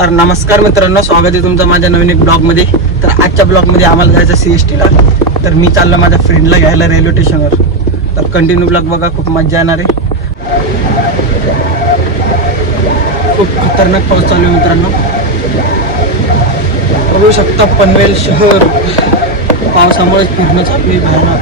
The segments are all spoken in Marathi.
तर नमस्कार मित्रांनो, स्वागत आहे तुमचं माझ्या नवीन एक ब्लॉगमध्ये. तर आजच्या ब्लॉगमध्ये आम्हाला जायचं CSTला. तर मी चाललो माझ्या फ्रेंडला घ्यायला रेल्वे स्टेशनवर. तर कंटिन्यू ब्लॉग बघा, खूप मजा येणार आहे. खूप खतरनाक पाऊस चालू आहे मित्रांनो. बघू शकता पनवेल शहर पावसामुळे फिरणं चालू आहे भयानक.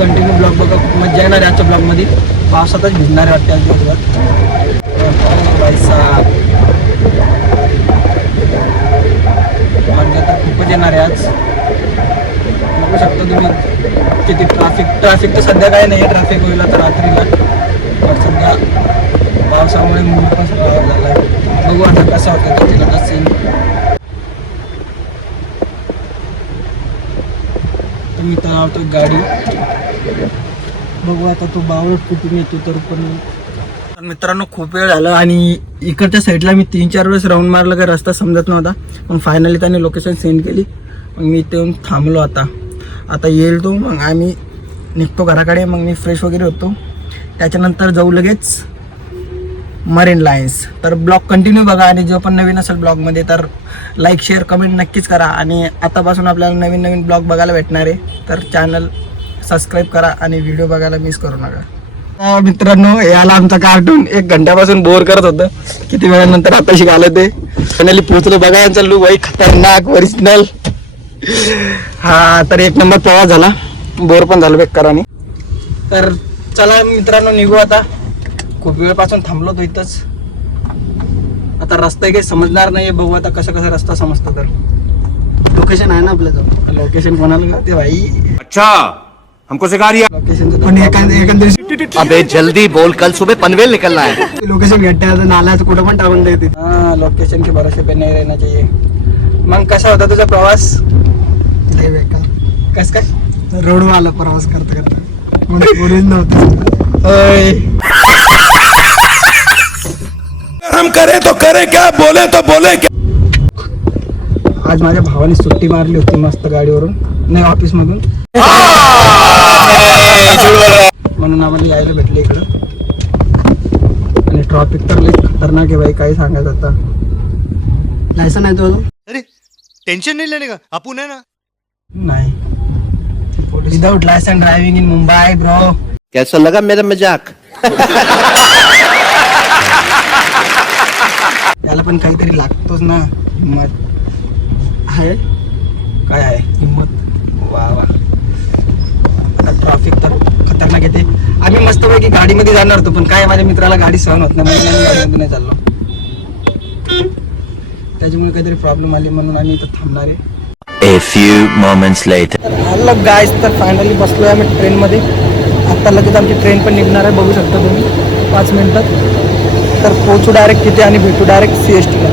कंटिन्यू ब्लॉग बघा, खूप मजा येणार आहे आजच्या ब्लॉगमध्ये. पावसातच भिजणार आहे वाटते आज दिवसभर. मजा तर खूपच येणार आहे आज. बघू शकता तुम्ही किती ट्रॅफिक तर सध्या काय नाही आहे. ट्रॅफिक होईल आता रात्रीला, पण सध्या पावसामुळे मूड पण सगळं झाला आहे. बघू आता कसं होतं तिला सीन. मी तर लावतो गाडी, बघू आता तो बावळट कुठून येतो. तर पण मित्रांनो खूप वेळ झाला आणि इकडच्या साईडला मी 3-4 वेळेस राऊंड मारलं, का रस्ता समजत नव्हता. पण फायनली त्यांनी लोकेशन सेंड केली. मग मी इथे येऊन थांबलो. आता येईल तो, मग आम्ही निघतो घराकडे. मग मी फ्रेश वगैरे होतो, त्याच्यानंतर जाऊ लगेच मरीन लाईन्स. तर ब्लॉग कंटिन्यू बघा, आणि जो पण नवीन असेल ब्लॉगमध्ये तर लाईक शेअर कमेंट नक्कीच करा. आणि आतापासून आपल्याला नवीन नवीन ब्लॉग बघायला भेटणार आहे. तर चॅनल सबस्क्राईब करा आणि व्हिडिओ बघायला मिस करू नका. मित्रांनो, याला आमचा कार्टून 1 घंट्यापासून बोर करत होतं. किती वेळानंतर आता शिकायला ते फायनली पोहोचलो. बघा यांचा लुक भाई खतरनाक ओरिजिनल. हा, तर 1 नंबर प्रवास झाला. बोर पण झालं बेकाराने. तर चला मित्रांनो, निघू आता. खूप वेळपासून थांबलो तो इथंच. आता रस्ता काही समजणार नाही. बघू आता कसं रस्ता समजतो. तर लोकेशन आहे ना आपल्या जवळ. लोकेशन कोणाला करते भाई? अच्छा, हमको सिखा रिया लोकेशन. अबे जल्दी बोल, कल सुबह पनवेल निकलना है. लोकेशन भेटते नाल्याचं कुठं पण टाकून देते. हा, लोकेशन के भरोसे पे नाही रहना चाहिए. मग कसा होता तुझा प्रवास? लय बेकार. कस काय? रोडवाला प्रवास करता होय. हम करे तो करे क्या, बोले तो बोले क्या. आज माझ्या भावाने सुट्टी मारली होती मस्त गाडीवरून, नाही ऑफिस मधून. म्हणून आम्हाला यायला भेटले इकडं. आणि ट्रॉफिक तर लई खतरनाक आहे भाई, काही सांगायचं आता. लायसन आहे तो? अरे टेंशन नहीं लेने का, अपुन है ना. नाही. Without license driving in Mumbai bro. कैसा लगा मेरा मजाक? त्याला पण काहीतरी लागतोच ना. हिम्मत आहे. काय आहे हिम्मत? वा वा. आता ट्रॅफिक तर खतरनाक येते. आम्ही मस्तपैकी गाडीमध्ये जाणार होतो, पण काय माझ्या मित्राला गाडी सहन होत नाही, म्हणून आम्ही गाडीमध्ये नाही चाललो. त्याच्यामुळे काहीतरी प्रॉब्लेम आली, म्हणून आम्ही इथं थांबणार आहे. A few moments later. तर हॅलो गाईज, तर फायनली बसलो आहे आम्ही ट्रेनमध्ये. आत्ता लगेच आमची ट्रेन पण निघणार आहे, बघू शकता तुम्ही 5 मिनिटात. तर पोहोचू डायरेक्ट तिथे आणि भेटू direct CSTला.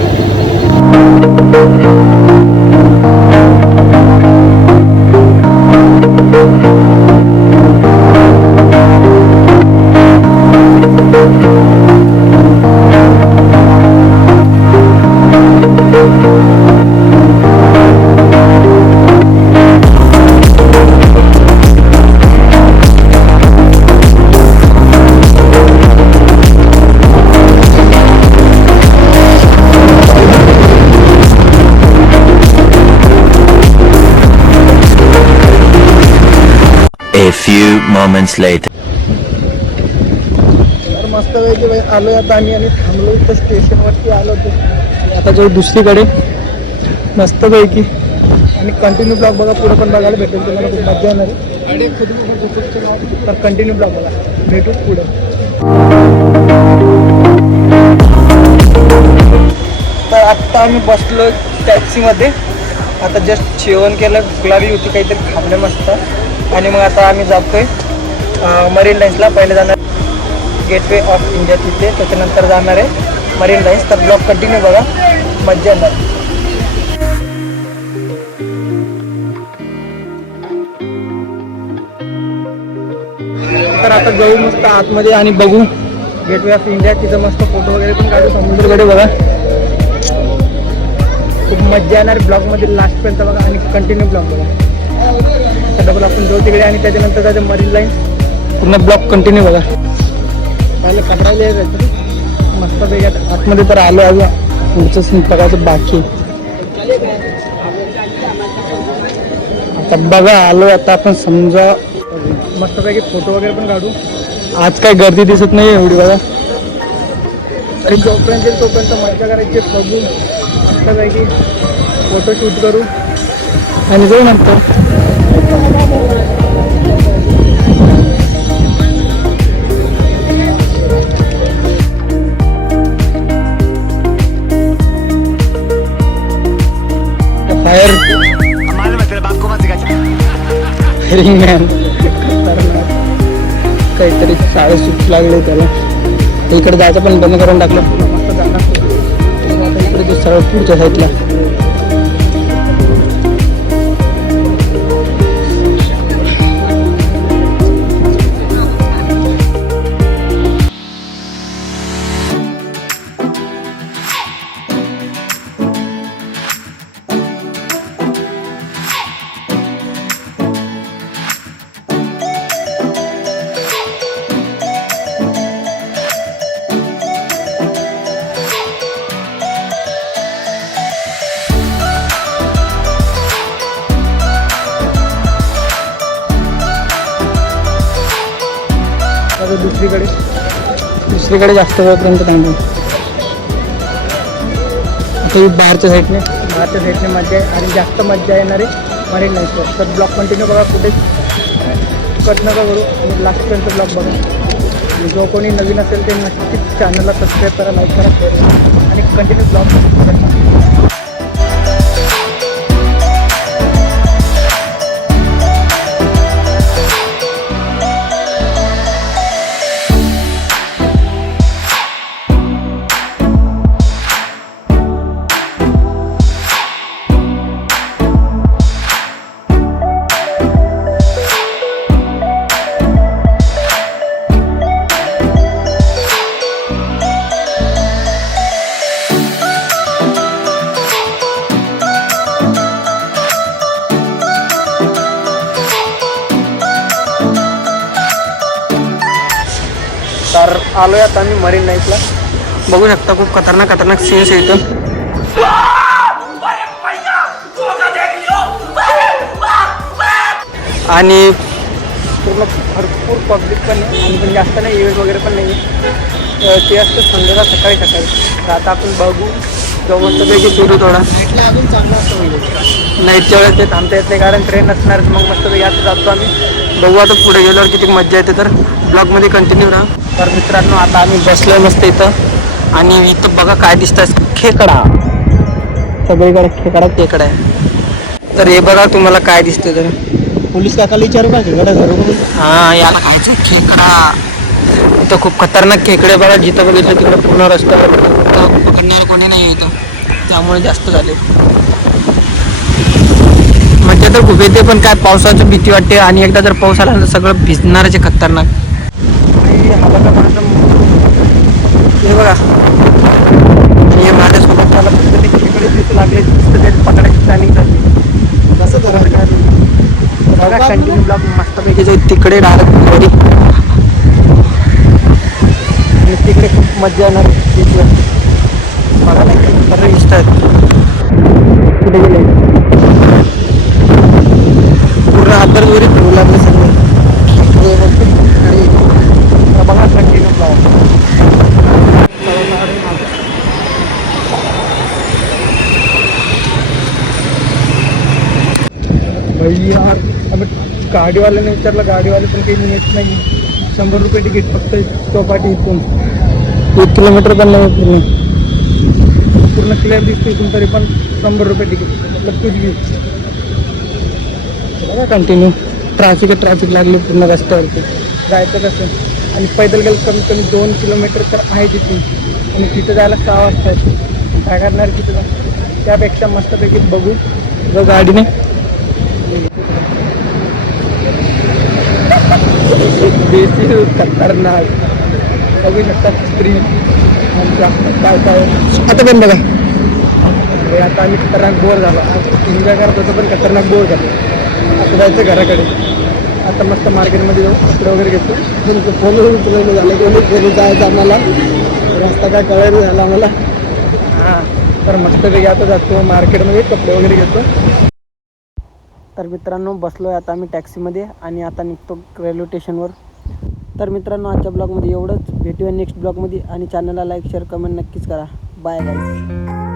A few moments later. तर मस्त पैकी आलो आता आम्ही, आणि थांबलो इथं स्टेशनवरती आलो होतो. आता जाऊ दुसरीकडे मस्त पैकी. आणि कंटिन्यू ब्लॉग बघा, पुढे पण बघायला भेटेल तुम्हाला, खूप मजा येणार आहे. तर कंटिन्यू ब्लॉग बघा, भेटूच पुढे. तर आत्ता आम्ही बसलो टॅक्सीमध्ये. आता जस्ट जेवण केलं, गुलाबी होती काहीतरी खाल्लं मस्त. आणि मग आता आम्ही जातोय मरीन लाईन्सला. पहिले जाणार गेटवे ऑफ इंडिया तिथे, त्याच्यानंतर जाणार आहे मरीन लाईन्स. तर ब्लॉग कंटिन्यू बघा, मजा येणार. तर आता जाऊ मस्त आतमध्ये आणि बघू गेटवे ऑफ इंडिया. तिथं मस्त फोटो वगैरे पण काढू समुद्राकडे बघा. खूप मजा येणार ब्लॉगमध्ये लास्टपर्यंत बघा, आणि कंटिन्यू ब्लॉग बघा. डबल आपण जाऊ तिकडे, आणि त्याच्यानंतर जायचं मरीन लाईन. पूर्ण ब्लॉग कंटिन्यू बघा. पहिले कपडायला यायचं मस्त पैकी. आतमध्ये तर आलो आज पुढचं स्वयंपाकाचं बाकी. आता बघा आलो आता आपण समजा मस्तपैकी फोटो वगैरे पण काढू. आज काय गर्दी दिसत नाही एवढी बघा. तरी जोपर्यंत येईल तोपर्यंत मजा करायची, बघू मस्तपैकी फोटो शूट करू आणि जाऊ नंतर. फायर फायरिंग मॅन काहीतरी शाळे सुट लागले त्याला. इकडे जायचं पण बंद करून टाकलं. मस्त जाणार इकडे ते सरळ पुढच्या साईडला. दुसरीकडे जास्त वेळपर्यंत थांबू. ते बाहेरच्या साईडने मजा आहे आणि जास्त मजा येणारी मरीन लाईन्सवर. तर ब्लॉग कंटिन्यू बघा, कुठे कट नका करू आणि लास्टपर्यंत ब्लॉग बघा. आणि जो कोणी नवीन असेल ते नक्कीच चॅनलला सबस्क्राईब करा, लाईक करा, शेअर करा आणि कंटिन्यू ब्लॉग करा. तर आलोय आता आम्ही मरीन लाईन्सला. बघू शकता खूप खतरनाक सीन्स आहे इथं. आणि पूर्ण भरपूर पब्लिक पण आहे आणि पण जास्त नाही, इव्हेंट वगैरे पण नाही. ते असतं संध्याकाळ सकाळी. तर आता आपण बघू जो मस्तपैकी सुरू थोडा अजून चांगला असतो. नाईटच्या वेळेस ते थांबता येत नाही कारण ट्रेन नसणार. मग मस्तपैकी आता जातो आम्ही. बघू आता पुढे गेल्यावर किती मजा येते. तर ब्लॉगमध्ये कंटिन्यू राहा. तर मित्रांनो आता आम्ही बसलोय मस्त इथं आणि इथं बघा काय दिसतं, खेकडा. सगळीकडे खेकडा आहे. तर हे बघा तुम्हाला काय दिसतं. तर पोलीस काकाला विचारू का खेकडा घरून? हां, याला खायचं खेकडा. इथं खूप खतरनाक खेकडे बघा. जिथं बघितलं तिकडे पूर्ण रस्त्यावर पकडणार कोणी नाही इथं, त्यामुळे जास्त झाले. मजा तर खूप येते पण काय पावसाची भीती वाटते. आणि एकदा जर पाऊस आला तर सगळं भिजणारच आहे खतरनाक. हे बघा हे माझ्यासोबत मला फक्त ते खेकडे दिसू लागले, ते पकडायची प्लॅनिंग झाली. कसं बघा कंटिन्यू ब्लॉग मस्तपैकी जो तिकडे डायरेक्ट घरी आणि तिकडे खूप मजा येणार. बघा नाही बरं दिसतात कुठे गेले पूर्ण हातर वगैरे फिरू लागले सगळे. बघा कंटिन्यू ब्लॉग. यार गाडीवाल्याने विचारलं, गाडीवाले पण काही मिळत नाही. 100 रुपये तिकीट फक्त चौपाटी इथून. 1 किलोमीटर पण नाही, पूर्ण क्लिअर दिसतो इथून तरी पण 100 रुपये तिकीट. मतलब कुछ भी. बघा कंटिन्यू ट्रॅफिक लागली पूर्ण रस्त्यावरती. जायचं कसं आणि पैदल गेलं कमीत कमी 2 किलोमीटर तर आहे तिथून आणि तिथं जायला 6 वाजता आहे. काय करणार तिथं जा. त्यापेक्षा मस्तपैकी बघू जर गाडीने देशी खतरनाक बघू शकतात. स्त्री काय काय आता पण बघा. आता आम्ही खतरनाक बोर झालो. एन्जॉय करत होतो पण खतरनाक बोर झालो. आता जायचं घराकडे. आता मस्त मार्केटमध्ये जाऊ, कपडे वगैरे घेतो. फोन झालं की फोन जायचं आम्हाला. रस्ता काय कळायला झाला आम्हाला. हां तर मस्तपैकी आता जातो मार्केटमध्ये कपडे वगैरे घेतो. तर मित्रांनो बसलो आहे आता आम्ही टॅक्सीमध्ये आणि आता निघतो रेल्वे स्टेशनवर. तर मित्रांनो आजच्या ब्लॉगमध्ये एवढंच. भेटूया नेक्स्ट ब्लॉगमध्ये आणि चॅनलला लाईक शेअर कमेंट नक्कीच करा. Bye guys.